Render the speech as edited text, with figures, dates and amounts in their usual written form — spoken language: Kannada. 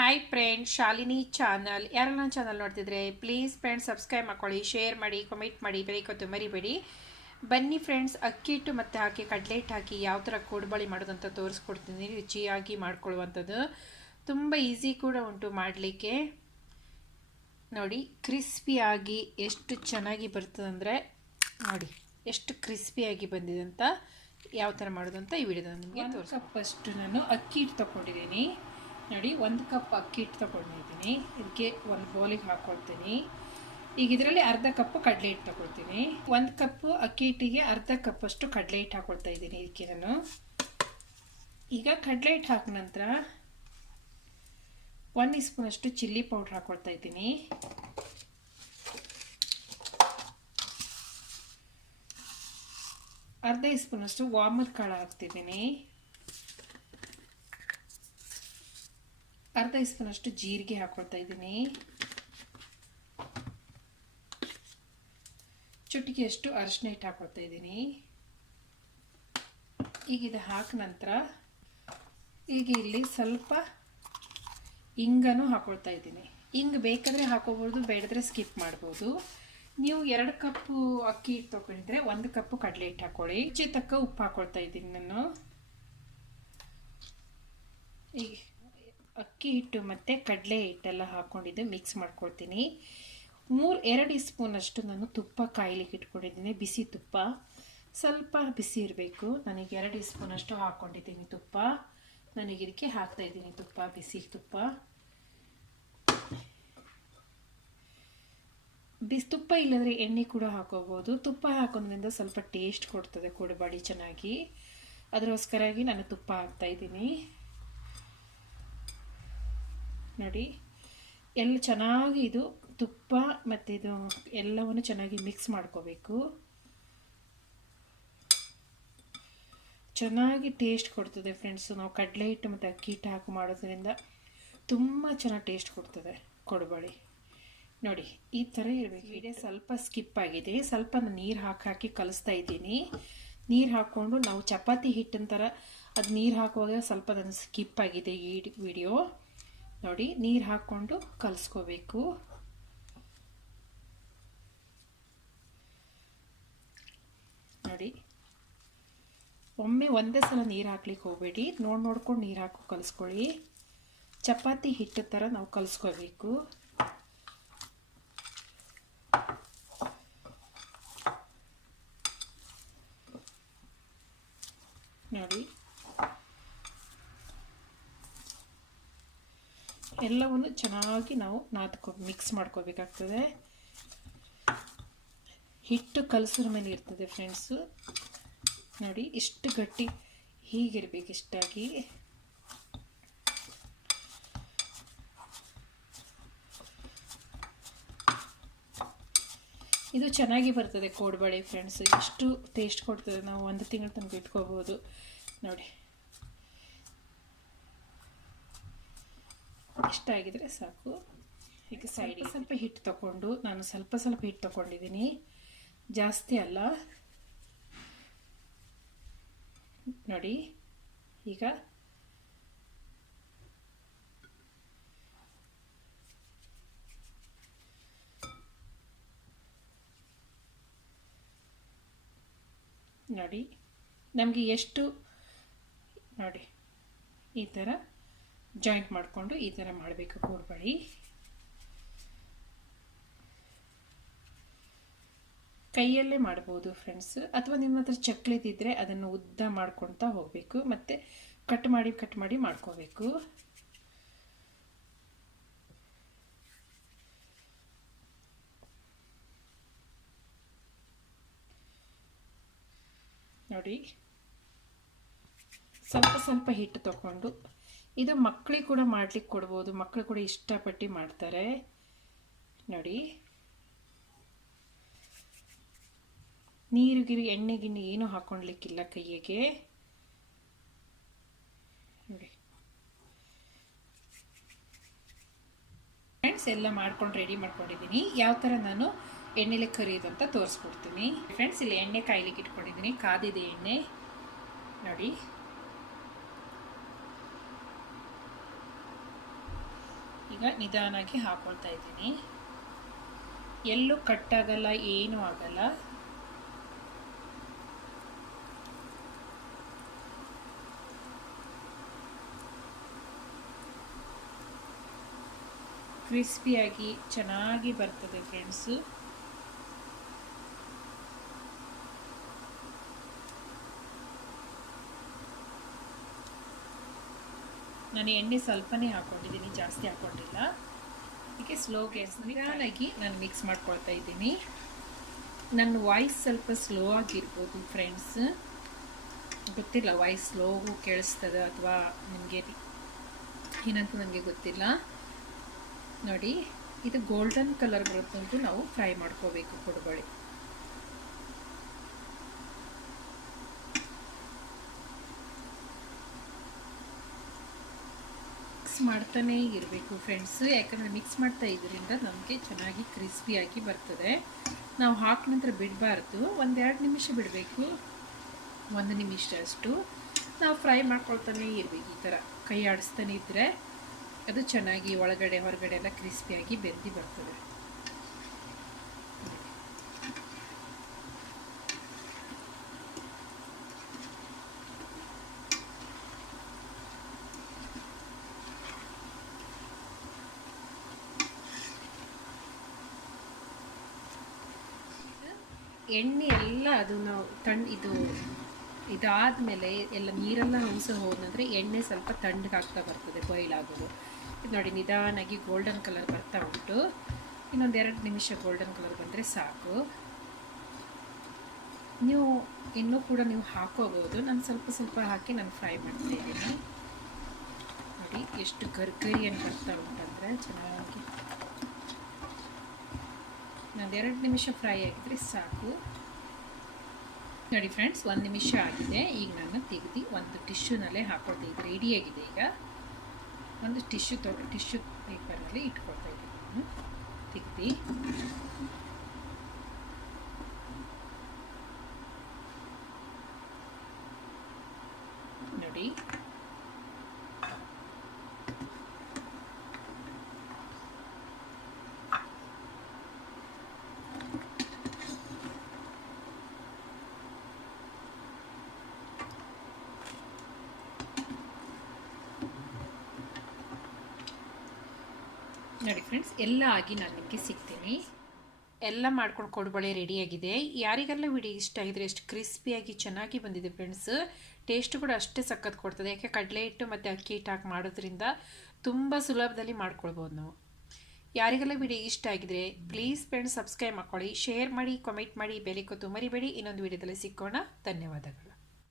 Hi friend, Shalini channel. ಯಾರು ನನ್ನ ಚಾನಲ್ ನೋಡ್ತಿದ್ರೆ ಪ್ಲೀಸ್ ಫ್ರೆಂಡ್ಸ್ ಸಬ್ಸ್ಕ್ರೈಬ್ ಮಾಡ್ಕೊಳ್ಳಿ, ಶೇರ್ ಮಾಡಿ, ಕಮೆಂಟ್ ಮಾಡಿ, ಬೇಕತ್ತು ಮರಿಬೇಡಿ. ಬನ್ನಿ ಫ್ರೆಂಡ್ಸ್, ಅಕ್ಕಿ ಹಿಟ್ಟು ಮತ್ತು ಹಾಕಿ ಕಡಲೆ ಹಿಟ್ಟು ಹಾಕಿ ಯಾವ ಥರ ಕೋಡುಬಳಿ ಮಾಡೋದಂತ ತೋರಿಸ್ಕೊಡ್ತೀನಿ. ರುಚಿಯಾಗಿ ಮಾಡ್ಕೊಳ್ಳುವಂಥದ್ದು, ತುಂಬ ಈಸಿ ಕೂಡ ಉಂಟು ಮಾಡಲಿಕ್ಕೆ. ನೋಡಿ, ಕ್ರಿಸ್ಪಿಯಾಗಿ ಎಷ್ಟು ಚೆನ್ನಾಗಿ ಬರ್ತದಂದರೆ ನೋಡಿ ಎಷ್ಟು ಕ್ರಿಸ್ಪಿಯಾಗಿ ಬಂದಿದೆ ಅಂತ. ಯಾವ ಥರ ಮಾಡೋದಂತ ಈ ವಿಡಿಯೋದ ನಿಮಗೆ ತೋರಿಸಿ. ಫಸ್ಟು ನಾನು ಅಕ್ಕಿ ಹಿಟ್ಟು ತೊಗೊಂಡಿದ್ದೀನಿ. ನೋಡಿ, 1 ಕಪ್ ಅಕ್ಕಿ ಹಿಟ್ಟು ತೊಗೊಂಡಿದ್ದೀನಿ. ಇದಕ್ಕೆ ಒಂದು ಬೌಲಿಗೆ ಹಾಕ್ಕೊಳ್ತೀನಿ. ಈಗ ಇದರಲ್ಲಿ ಅರ್ಧ ಕಪ್ಪು ಕಡಲೆ ಹಿಟ್ಟು ತೊಗೊಳ್ತೀನಿ. 1 ಕಪ್ಪು ಅಕ್ಕಿ ಹಿಟ್ಟಿಗೆ ಅರ್ಧ ಕಪ್ಪಷ್ಟು ಕಡಲೆ ಹಿಟ್ಟು ಹಾಕ್ಕೊಳ್ತಾ ಇದ್ದೀನಿ ಇದಕ್ಕೆ ನಾನು. ಈಗ ಕಡಲೆ ಹಿಟ್ಟು ಹಾಕಿದ ನಂತರ 1 ಟೀ ಸ್ಪೂನಷ್ಟು ಚಿಲ್ಲಿ ಪೌಡ್ರ್ ಹಾಕ್ಕೊಳ್ತಾ ಇದ್ದೀನಿ. ಅರ್ಧ ಟೀ ಸ್ಪೂನಷ್ಟು ವಾಮದ ಕಾಳು ಹಾಕ್ತಿದ್ದೀನಿ. ಅರ್ಧ ಟೀ ಸ್ಪೂನಷ್ಟು ಜೀರಿಗೆ ಹಾಕ್ಕೊಳ್ತಾ ಇದ್ದೀನಿ. ಚುಟಿಕೆಯಷ್ಟು ಅರಿಶಿನ ಹಿಟ್ಟು ಹಾಕ್ಕೊಳ್ತಾ ಇದ್ದೀನಿ. ಈಗ ಇದು ಹಾಕಿದ ನಂತರ ಈಗ ಇಲ್ಲಿ ಸ್ವಲ್ಪ ಇಂಗನ್ನು ಹಾಕ್ಕೊಳ್ತಾ ಇದ್ದೀನಿ. ಇಂಗು ಬೇಕಾದರೆ ಹಾಕೋಬೋದು, ಬೇಡದ್ರೆ ಸ್ಕಿಪ್ ಮಾಡ್ಬೋದು. ನೀವು 2 ಕಪ್ಪು ಅಕ್ಕಿ ಹಿಟ್ಟು ತೊಗೊಂಡಿದ್ರೆ 1 ಕಪ್ಪು ಕಡಲೆ ಹಿಟ್ಟು ಹಾಕ್ಕೊಳ್ಳಿ. ರುಚಿ ತಕ್ಕ ಉಪ್ಪು ಹಾಕ್ಕೊಳ್ತಾ ಇದ್ದೀನಿ ನಾನು. ಈಗ ಅಕ್ಕಿ ಹಿಟ್ಟು ಮತ್ತು ಕಡಲೆ ಹಿಟ್ಟೆಲ್ಲ ಹಾಕ್ಕೊಂಡಿದ್ದು ಮಿಕ್ಸ್ ಮಾಡ್ಕೊಳ್ತೀನಿ. 2 ಟೀ ಸ್ಪೂನಷ್ಟು ನಾನು ತುಪ್ಪ ಕಾಯ್ಲಿಕ್ಕೆ ಇಟ್ಕೊಂಡಿದ್ದೀನಿ, ಬಿಸಿ ತುಪ್ಪ. ಸ್ವಲ್ಪ ಬಿಸಿ ಇರಬೇಕು. ನನಗೆ 2 ಟೀ ಸ್ಪೂನಷ್ಟು ಹಾಕ್ಕೊಂಡಿದ್ದೀನಿ ತುಪ್ಪ. ನನಗೆ ಇದಕ್ಕೆ ಹಾಕ್ತಾಯಿದ್ದೀನಿ ತುಪ್ಪ, ಬಿಸಿ ತುಪ್ಪ. ತುಪ್ಪ ಇಲ್ಲದ್ರೆ ಎಣ್ಣೆ ಕೂಡ ಹಾಕೋಬೋದು. ತುಪ್ಪ ಹಾಕೋದ್ರಿಂದ ಸ್ವಲ್ಪ ಟೇಸ್ಟ್ ಕೊಡ್ತದೆ ಕೋಡುಬಳಿ ಚೆನ್ನಾಗಿ. ಅದಕ್ಕೋಸ್ಕರಾಗಿ ನಾನು ತುಪ್ಪ ಹಾಕ್ತಾಯಿದ್ದೀನಿ. ನೋಡಿ, ಎಲ್ಲ ಚೆನ್ನಾಗಿ ಇದು ತುಪ್ಪ ಮತ್ತು ಇದು ಎಲ್ಲವನ್ನು ಚೆನ್ನಾಗಿ ಮಿಕ್ಸ್ ಮಾಡ್ಕೋಬೇಕು. ಚೆನ್ನಾಗಿ ಟೇಸ್ಟ್ ಕೊಡ್ತದೆ ಫ್ರೆಂಡ್ಸು. ನಾವು ಕಡಲೆ ಹಿಟ್ಟು ಮತ್ತು ಅಕ್ಕಿ ಹಿಟ್ಟು ಹಾಕಿ ಮಾಡೋದ್ರಿಂದ ತುಂಬ ಚೆನ್ನಾಗಿ ಟೇಸ್ಟ್ ಕೊಡ್ತದೆ ಕೋಡುಬಳಿ. ನೋಡಿ, ಈ ಥರ ಇರಬೇಕು. ವಿಡಿಯೋ ಸ್ವಲ್ಪ ಸ್ಕಿಪ್ ಆಗಿದೆ. ಸ್ವಲ್ಪ ನಾನು ನೀರು ಹಾಕಿ ಕಲಿಸ್ತಾ ಇದ್ದೀನಿ. ನೀರು ಹಾಕ್ಕೊಂಡು ನಾವು ಚಪಾತಿ ಹಿಟ್ಟಿನ ಥರ ಅದು ನೀರು ಹಾಕುವಾಗ ಸ್ವಲ್ಪ ನಾನು ಸ್ಕಿಪ್ ಆಗಿದೆ ಈ ವಿಡಿಯೋ. ನೋಡಿ, ನೀರು ಹಾಕ್ಕೊಂಡು ಕಲಿಸ್ಕೋಬೇಕು. ನೋಡಿ, ಒಮ್ಮೆ ಒಂದೇ ಸಲ ನೀರು ಹಾಕ್ಲಿಕ್ಕೆ ಹೋಗಬೇಡಿ. ನೋಡ್ಕೊಂಡು ನೀರು ಹಾಕಿ ಕಲಿಸ್ಕೊಳ್ಳಿ. ಚಪಾತಿ ಹಿಟ್ಟು ಥರ ನಾವು ಕಲಿಸ್ಕೋಬೇಕು. ನೋಡಿ, ಎಲ್ಲವನ್ನು ಚೆನ್ನಾಗಿ ನಾವು ಮಿಕ್ಸ್ ಮಾಡ್ಕೋಬೇಕಾಗ್ತದೆ. ಹಿಟ್ಟು ಕಲಸೋದ್ರ ಮೇಲೆ ಇರ್ತದೆ ಫ್ರೆಂಡ್ಸು. ನೋಡಿ, ಇಷ್ಟು ಗಟ್ಟಿ ಹೀಗಿರ್ಬೇಕು, ಇಷ್ಟಾಗಿ. ಇದು ಚೆನ್ನಾಗಿ ಬರ್ತದೆ ಕೋಡುಬಳಿ ಫ್ರೆಂಡ್ಸ್. ಎಷ್ಟು ಟೇಸ್ಟ್ ಕೊಡ್ತದೆ. ನಾವು 1 ತಿಂಗಳ ತನಕ ಇಟ್ಕೋಬೋದು. ನೋಡಿ, ಇಷ್ಟ ಆಗಿದ್ರೆ ಸಾಕು. ಈಗ ಸೈಡಿಗೆ ಸ್ವಲ್ಪ ಹಿಟ್ಟು ತಗೊಂಡು, ನಾನು ಸ್ವಲ್ಪ ಹಿಟ್ಟು ತಗೊಂಡಿದ್ದೀನಿ, ಜಾಸ್ತಿ ಅಲ್ಲ. ನೋಡಿ, ಈಗ ನೋಡಿ ನಮಗೆ ಎಷ್ಟು, ನೋಡಿ ಈ ಥರ ಜಾಯಿಂಟ್ ಮಾಡಿಕೊಂಡು ಈ ಥರ ಮಾಡಬೇಕು ಕೋಡುಬಳಿ. ಕೈಯಲ್ಲೇ ಮಾಡ್ಬೋದು ಫ್ರೆಂಡ್ಸ್, ಅಥವಾ ನಿಮ್ಮ ಹತ್ರ ಚಕ್ಲಿದಿದ್ದರೆ ಅದನ್ನು ಉದ್ದ ಮಾಡ್ಕೊಳ್ತಾ ಹೋಗಬೇಕು, ಮತ್ತು ಕಟ್ ಮಾಡಿ ಮಾಡ್ಕೋಬೇಕು. ನೋಡಿ, ಸ್ವಲ್ಪ ಹಿಟ್ಟು ತಗೊಂಡು, ಇದು ಮಕ್ಕಳಿಗೆ ಕೂಡ ಮಾಡ್ಲಿಕ್ಕೆ ಕೊಡ್ಬೋದು. ಮಕ್ಕಳು ಕೂಡ ಇಷ್ಟಪಟ್ಟು ಮಾಡ್ತಾರೆ. ನೋಡಿ, ನೀರು ಎಣ್ಣೆ ಗಿಣ್ಣೆ ಏನೂ ಹಾಕ್ಕೊಳ್ಲಿಕ್ಕಿಲ್ಲ ಕೈಯಿಗೆ. ನೋಡಿ ಫ್ರೆಂಡ್ಸ್, ಎಲ್ಲ ಮಾಡ್ಕೊಂಡು ರೆಡಿ ಮಾಡ್ಕೊಂಡಿದ್ದೀನಿ. ಯಾವ ಥರ ನಾನು ಎಣ್ಣೆಲೆ ಕರಿಯೋದು ಅಂತ ತೋರಿಸ್ಕೊಡ್ತೀನಿ ಫ್ರೆಂಡ್ಸ್. ಇಲ್ಲಿ ಎಣ್ಣೆ ಕಾಯ್ಲಿಕ್ಕೆ ಇಟ್ಕೊಂಡಿದ್ದೀನಿ, ಕಾದಿದೆ ಎಣ್ಣೆ. ನೋಡಿ, ಈಗ ನಿಧಾನಾಗಿ ಹಾಕೊಳ್ತಾ ಇದ್ದೀನಿ. ಎಲ್ಲೂ ಕಟ್ಟಾಗಲ್ಲ, ಏನೂ ಆಗಲ್ಲ. ಕ್ರಿಸ್ಪಿಯಾಗಿ ಚೆನ್ನಾಗಿ ಬರ್ತದೆ ಫ್ರೆಂಡ್ಸು. ನಾನು ಎಣ್ಣೆ ಸ್ವಲ್ಪನೇ ಹಾಕ್ಕೊಂಡಿದ್ದೀನಿ, ಜಾಸ್ತಿ ಹಾಕ್ಕೊಂಡಿಲ್ಲ. ಹೀಗೆ ಸ್ಲೋ ಗ್ಯಾಸ್ ನಿಧಾನಾಗಿ ನಾನು ಮಿಕ್ಸ್ ಮಾಡ್ಕೊಳ್ತಾ ಇದ್ದೀನಿ. ನನ್ನ ವಾಯ್ಸ್ ಸ್ವಲ್ಪ ಸ್ಲೋ ಆಗಿರ್ಬೋದು ಫ್ರೆಂಡ್ಸ್, ಗೊತ್ತಿಲ್ಲ, ವಾಯ್ಸ್ ಸ್ಲೋಗೂ ಕೇಳಿಸ್ತದೆ ಅಥವಾ ನಿಮಗೆ ಏನಂತ ನನಗೆ ಗೊತ್ತಿಲ್ಲ. ನೋಡಿ, ಇದು ಗೋಲ್ಡನ್ ಕಲರ್ ಬರೋತನಕ ನಾವು ಫ್ರೈ ಮಾಡ್ಕೋಬೇಕು ಕೊಡಬಳಿ. ಮಿಕ್ಸ್ ಮಾಡ್ತಾನೇ ಇರಬೇಕು ಫ್ರೆಂಡ್ಸ್, ಯಾಕಂದರೆ ಮಿಕ್ಸ್ ಮಾಡ್ತಾ ಇದರಿಂದ ನಮಗೆ ಚೆನ್ನಾಗಿ ಕ್ರಿಸ್ಪಿಯಾಗಿ ಬರ್ತದೆ. ನಾವು ಹಾಕಿದ ನಂತರ ಬಿಡಬಾರ್ದು, 1-2 ನಿಮಿಷ ಬಿಡಬೇಕು, 1 ನಿಮಿಷ ಅಷ್ಟು ನಾವು ಫ್ರೈ ಮಾಡ್ಕೊಳ್ತಾನೆ ಇರಬೇಕು. ಈ ಥರ ಕೈ ಆಡಿಸ್ತಾನೆ ಇದ್ದರೆ ಅದು ಚೆನ್ನಾಗಿ ಒಳಗಡೆ ಹೊರಗಡೆ ಎಲ್ಲ ಕ್ರಿಸ್ಪಿಯಾಗಿ ಬೆಂದಿ ಬರ್ತದೆ. ಎಣ್ಣೆ ಎಲ್ಲ ಅದು ನಾವು ಇದಾದಮೇಲೆ ಎಲ್ಲ ನೀರೆಲ್ಲ ಹಂಸ ಹೋದಂದರೆ ಎಣ್ಣೆ ಸ್ವಲ್ಪ ತಣ್ಣಗಾಗ್ತಾ ಬರ್ತದೆ, ಬಾಯ್ಲ್ ಆಗೋದು. ಇದು ನೋಡಿ, ನಿಧಾನಾಗಿ ಗೋಲ್ಡನ್ ಕಲರ್ ಬರ್ತಾ ಉಂಟು. ಇನ್ನೊಂದು 2 ನಿಮಿಷ ಗೋಲ್ಡನ್ ಕಲರ್ ಬಂದರೆ ಸಾಕು. ನೀವು ಇನ್ನೂ ಕೂಡ ನೀವು ಹಾಕೋಬೋದು, ನಾನು ಸ್ವಲ್ಪ ಹಾಕಿ ನಾನು ಫ್ರೈ ಮಾಡ್ತಾ ಇದ್ದೀನಿ. ನೋಡಿ ಎಷ್ಟು ಗರ್ಗರಿಯನ್ನು ಬರ್ತಾ ಉಂಟಂದರೆ ಚೆನ್ನಾಗಿ. ಇನ್ನೊಂದು 2 ನಿಮಿಷ ಫ್ರೈ ಆಗಿದ್ರೆ ಸಾಕು. ನೋಡಿ ಫ್ರೆಂಡ್ಸ್, 1 ನಿಮಿಷ ಆಗಿದೆ. ಈಗ ನಾನು ತೆಗೆದು ಒಂದು ಟಿಶ್ಯೂನಲ್ಲೇ ಹಾಕೊಳ್ತಿದ್ದೆ. ರೆಡಿಯಾಗಿದೆ. ಈಗ ಒಂದು ಟಿಶ್ಯೂ ಪೇಪರ್ನಲ್ಲಿ ಇಟ್ಕೊಳ್ತಾ ಇದ್ದೀನಿ. ತೆಗೆದು ನೋಡಿ, ನೋಡಿ ಫ್ರೆಂಡ್ಸ್, ಎಲ್ಲ ಆಗಿ ನಾನು ನಿಮಗೆ ಸಿಗ್ತೀನಿ. ಎಲ್ಲ ಮಾಡ್ಕೊಂಡು ಕೊಡಬಳೆ ರೆಡಿಯಾಗಿದೆ. ಯಾರಿಗೆಲ್ಲ ವಿಡಿಯೋ ಇಷ್ಟ ಆಗಿದ್ರೆ ಎಷ್ಟು ಕ್ರಿಸ್ಪಿಯಾಗಿ ಚೆನ್ನಾಗಿ ಬಂದಿದೆ ಫ್ರೆಂಡ್ಸ್. ಟೇಸ್ಟ್ ಕೂಡ ಅಷ್ಟೇ ಸಖತ್ ಕೊಡ್ತದೆ, ಯಾಕೆ ಕಡಲೆ ಹಿಟ್ಟು ಮತ್ತು ಅಕ್ಕಿ ಹಿಟ್ಟು ಹಾಕಿ ಮಾಡೋದ್ರಿಂದ ತುಂಬ ಸುಲಭದಲ್ಲಿ ಮಾಡ್ಕೊಳ್ಬೋದು ನಾವು. ಯಾರಿಗೆಲ್ಲ ವಿಡಿಯೋ ಇಷ್ಟ ಆಗಿದ್ರೆ ಪ್ಲೀಸ್ ಫ್ರೆಂಡ್ಸ್ ಸಬ್ಸ್ಕ್ರೈಬ್ ಮಾಡ್ಕೊಳ್ಳಿ, ಶೇರ್ ಮಾಡಿ, ಕಾಮೆಂಟ್ ಮಾಡಿ, ಬೆಲೆ ಕೊತ್ತು ಮರಿಬೇಡಿ. ಇನ್ನೊಂದು ವಿಡಿಯೋದಲ್ಲಿ ಸಿಕ್ಕೋಣ. ಧನ್ಯವಾದಗಳು.